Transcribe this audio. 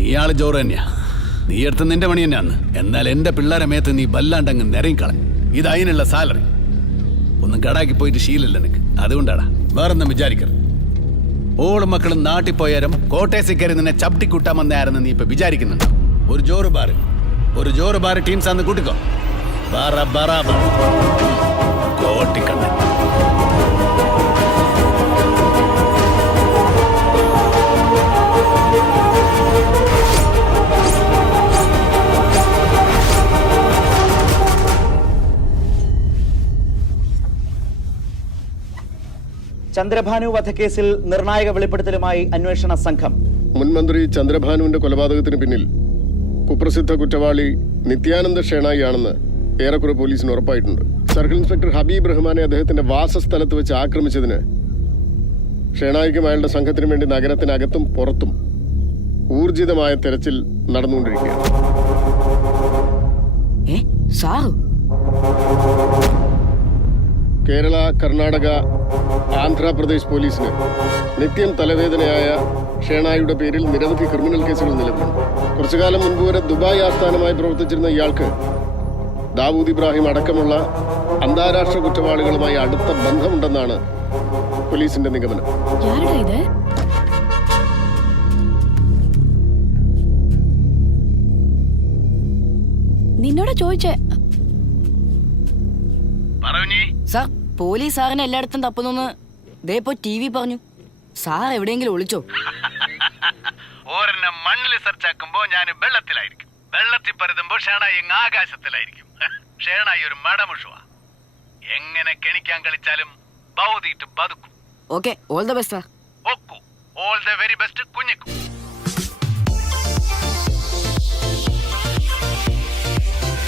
നീയാള് ജോറ് തന്നെയാ. നീ എടുത്ത് നിന്റെ പണി തന്നെയാന്ന്. എന്നാൽ എന്റെ പിള്ളേരെ മേത്ത് നീ വല്ലാണ്ടങ്ങ് നിറങ്ങിക്കളഞ്ഞു. ഇത് അതിനുള്ള സാലറി. ഒന്നും കടാക്കി പോയിട്ട് ശീലമില്ല നിനക്ക്. അതുകൊണ്ടാടാ, വേറൊന്നും വിചാരിക്കരുത്. ഓള് മക്കളും നാട്ടിൽ പോയാലും കോട്ടേസിൽ കയറി നിന്നെ ചവിട്ടിക്കൂട്ടാമെന്നായിരുന്നു നീ ഇപ്പൊ വിചാരിക്കുന്നുണ്ടോ? ഒരു ജോറ് ബാറ് ടീംസ് ആന്ന് കൂട്ടിക്കോ. കോട്ടിക്കണ്ണൻ. ചന്ദ്രഭാനു വധക്കേസിൽ നിർണായക വെളിപ്പെടുത്തലുമായി അന്വേഷണ സംഘം. മുൻമന്ത്രി ചന്ദ്രഭാനുവിന്റെ കൊലപാതകത്തിന് പിന്നിൽ കുപ്രസിദ്ധ കുറ്റവാളി നിത്യാനന്ദ ഷേണായി ആണെന്ന് ഏറെക്കുറെ പോലീസിന് ഉറപ്പായിട്ടുണ്ട്. സർക്കിൾ ഇൻസ്പെക്ടർ ഹബീബ് റഹ്മാനെ അദ്ദേഹത്തിന്റെ വാസസ്ഥലത്ത് വെച്ച് ആക്രമിച്ചതിന് ഷേണായിക്കും അയാളുടെ സംഘത്തിനും വേണ്ടി നഗരത്തിനകത്തും പുറത്തും ഊർജിതമായ തെരച്ചിൽ നടന്നുകൊണ്ടിരിക്കുകയാണ്. കേരള, കർണാടക, ആന്ധ്രാപ്രദേശ് പോലീസിന് നിത്യം തലവേദനയായ ഷേണായിയുടെ പേരിൽ നിരവധി ക്രിമിനൽ കേസുകൾ നിലവിലുണ്ട്. കുറച്ചുകാലം മുൻപ് വരെ ദുബായ് ആസ്ഥാനമായി പ്രവർത്തിച്ചിരുന്ന ഇയാൾക്ക് ദാവൂദ് ഇബ്രാഹിം അടക്കമുള്ള അന്താരാഷ്ട്ര കുറ്റവാളികളുമായി അടുത്ത ബന്ധമുണ്ടെന്നാണ് പോലീസിന്റെ നിഗമനം. നിന്നോട് ചോദിച്ചേ സാർ, പോലീസ് സാറിനെ എല്ലായിടത്തും തപ്പുന്നു ദേപ്പോ ടി വി പറഞ്ഞു. സാർ എവിടെയെങ്കിലും ഒളിച്ചോ? ഓരെന്നെ മണ്ണിൽ സെർച്ച് ആക്കുമ്പോ ഞാൻ വെള്ളത്തിലായിരിക്കും, വെള്ളത്തിൽ പരുതുമ്പോ ഷേണായി ആകാശത്തിലായിരിക്കും. ഷേണായി ഒരു മടമുഷുവാ. എങ്ങനെ കെണിക്കാൻ കളിച്ചാലും ബൗദ്ധിട്ട് ബതുക്കും. Okay, all the best sir. All the very best കുഞ്ഞിക്കും.